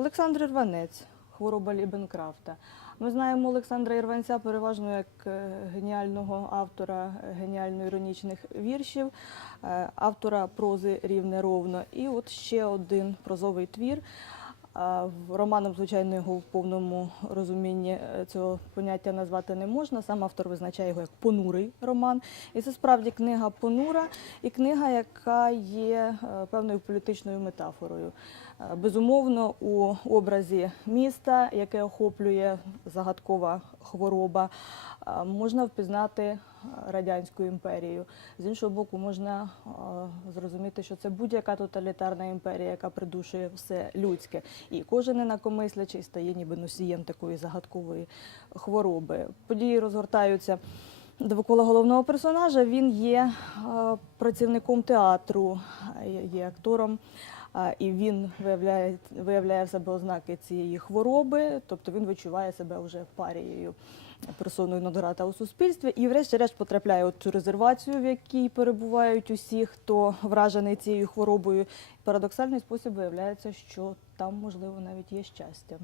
Олександр Ірванець, хвороба Лібенкрафта. Ми знаємо Олександра Ірванця переважно як е, геніального автора геніально-іронічних віршів, е, автора прози рівне ровно. І от ще один прозовий твір. Романом, звичайно, його в повному розумінні е, цього поняття назвати не можна. Сам автор визначає його як понурий роман. І це справді книга понура і книга, яка є е, певною політичною метафорою. Е, Безумовно, у образі міста, яке охоплює загадкова хвороба, можна впізнати радянську імперію. З іншого боку, можна е, зрозуміти, що це будь-яка тоталітарна імперія, яка придушує все людське. І кожен інакомислячий стає ніби носієм такої загадкової хвороби. Події розгортаються. Довкола головного персонажа він є е, працівником театру, є актором, і він виявляє, виявляє в себе ознаки цієї хвороби, тобто він відчуває себе вже парією, персоною нон-грата у суспільстві, і врешті-решт потрапляє у цю резервацію, в якій перебувають усі, хто вражений цією хворобою. Парадоксальний спосіб виявляється, що там можливо навіть є щастя.